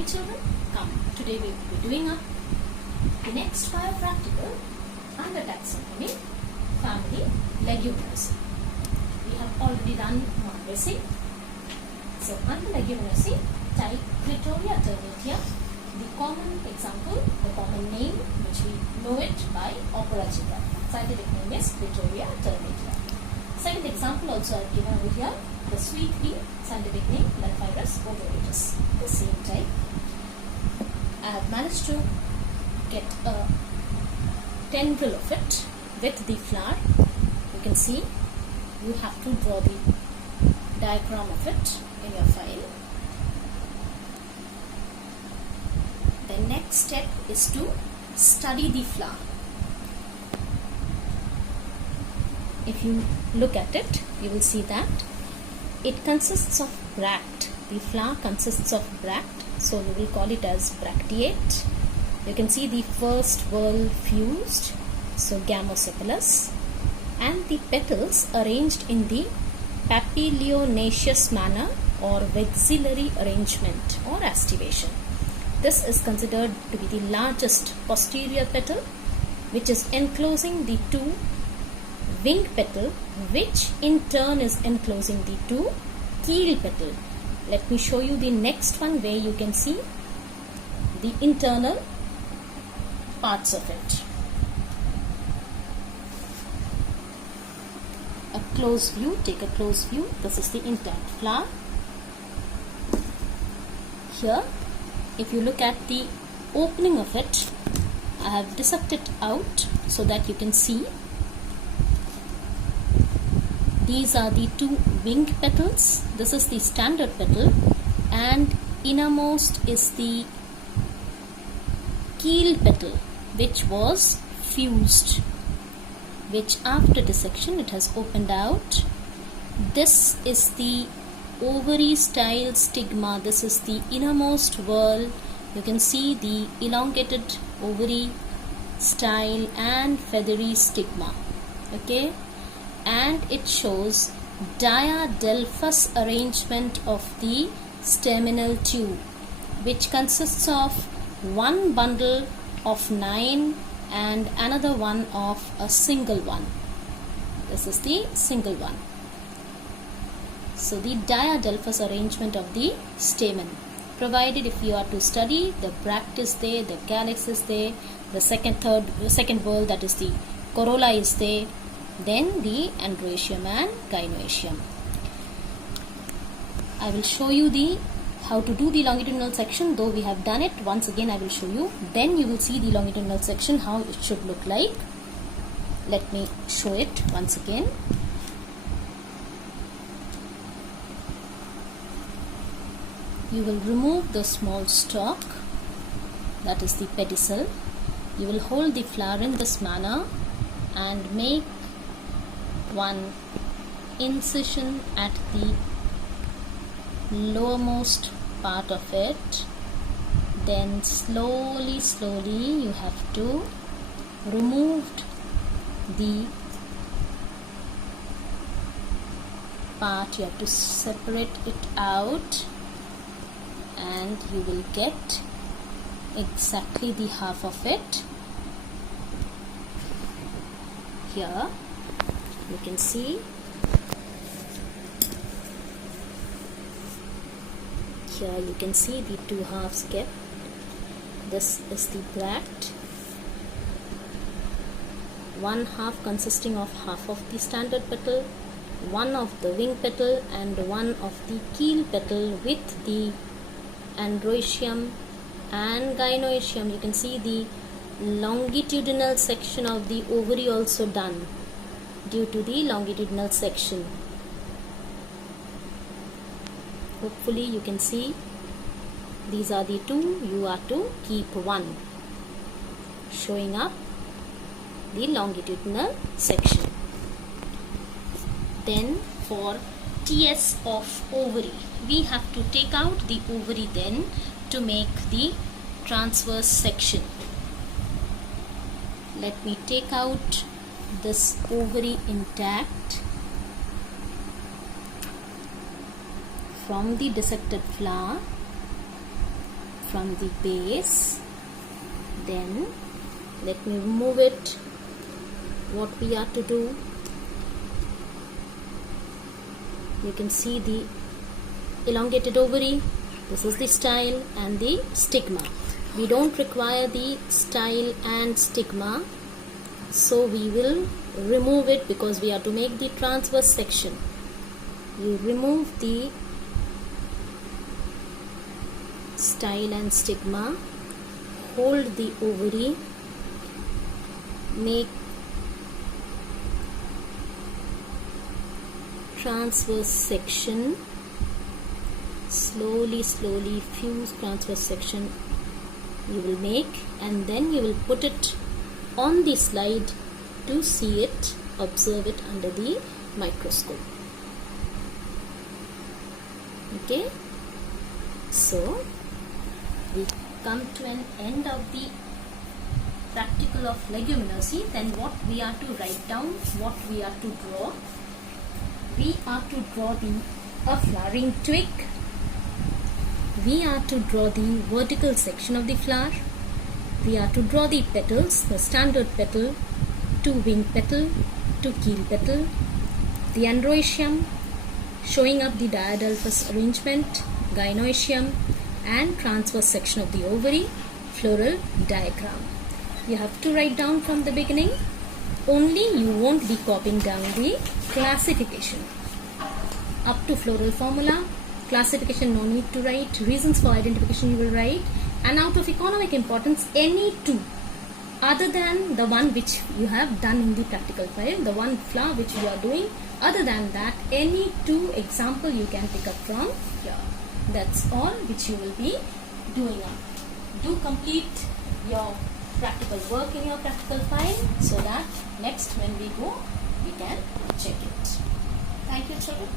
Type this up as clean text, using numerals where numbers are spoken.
morning, children. Come, today we will be doing the next 5 practical under taxonomy family Leguminosae. We have already done one basic. So under Leguminosae, type Clitoria ternatia. The common example, the common name which we know it by Operagica. Scientific name is Clitoria ternatia. Second example also I have given over here. The sweet pea, scientific name Lathyrus odoratus. The same type. I have managed to get a tendril of it with the flower. You can see you have to draw the diagram of it in your file. The next step is to study the flower. If you look at it, you will see that it consists of bract. The flower consists of bract, so we will call it as bracteate. You can see the first whorl fused, so gamosepalous, and the petals arranged in the papilionaceous manner or vexillary arrangement or aestivation. This is considered to be the largest posterior petal, which is enclosing the 2 wing petal, which in turn is enclosing the 2 keel petal. Let me show you the next one where you can see the internal parts of it. A close view, take a close view. This is the intact flower. Here, if you look at the opening of it, I have dissected out so that you can see. These are the 2 wing petals. This is the standard petal, and innermost is the keel petal, which was fused, which after dissection it has opened out. This is the ovary style stigma. This is the innermost whorl. You can see the elongated ovary style and feathery stigma. Okay, and it shows diadelphous arrangement of the staminal tube, which consists of one bundle of 9 and another one of a single one. This is the single one. So the diadelphous arrangement of the stamen, provided if you are to study the bract is there, the calyx is there, the second whorl, that is the corolla, is there, then the androecium and gynoecium. I will show you how to do the longitudinal section, though we have done it. Once again I will show you. Then you will see the longitudinal section, how it should look like. Let me show it once again. You will remove the small stalk, that is the pedicel. You will hold the flower in this manner and make one incision at the lowermost part of it. Then slowly you have to remove the part. You have to separate it out, and you will get exactly the half of it. Here you can see. Here you can see the 2 halves kept. This is the bract. One half consisting of half of the standard petal, one of the wing petal, and one of the keel petal with the androecium and gynoecium. You can see the longitudinal section of the ovary also done due to the longitudinal section. Hopefully you can see these are the 2. You are to keep one, showing up the longitudinal section. Then for TS of ovary, we have to take out the ovary then to make the transverse section. Let me take out this ovary intact from the dissected flower. from the base. Then let me remove it. What we are to do, you can see the elongated ovary. This is the style and the stigma. We don't require the style and stigma, so we will remove it because we are to make the transverse section. You remove the style and stigma, hold the ovary, make transverse section, slowly few transverse section you will make, and then you will put it on the slide to see it, observe it under the microscope. Okay, so we come to an end of the practical of leguminosae. Then what we are to write down, what we are to draw. We are to draw a flowering twig. We are to draw the vertical section of the flower. We are to draw the petals, the standard petal, 2 wing petal, 2 keel petal, the androecium, showing up the diadelphous arrangement, gynoecium, and transverse section of the ovary, floral diagram. You have to write down from the beginning. Only you won't be copying down the classification. Up to floral formula, classification no need to write, reasons for identification you will write, and out of economic importance any 2 other than the one which you have done in the practical file, the one flower which you are doing. Other than that, any 2 example you can pick up from here. That's all which you will be doing up. Do complete your practical work in your practical file so that next when we go, we can check it. Thank you, children.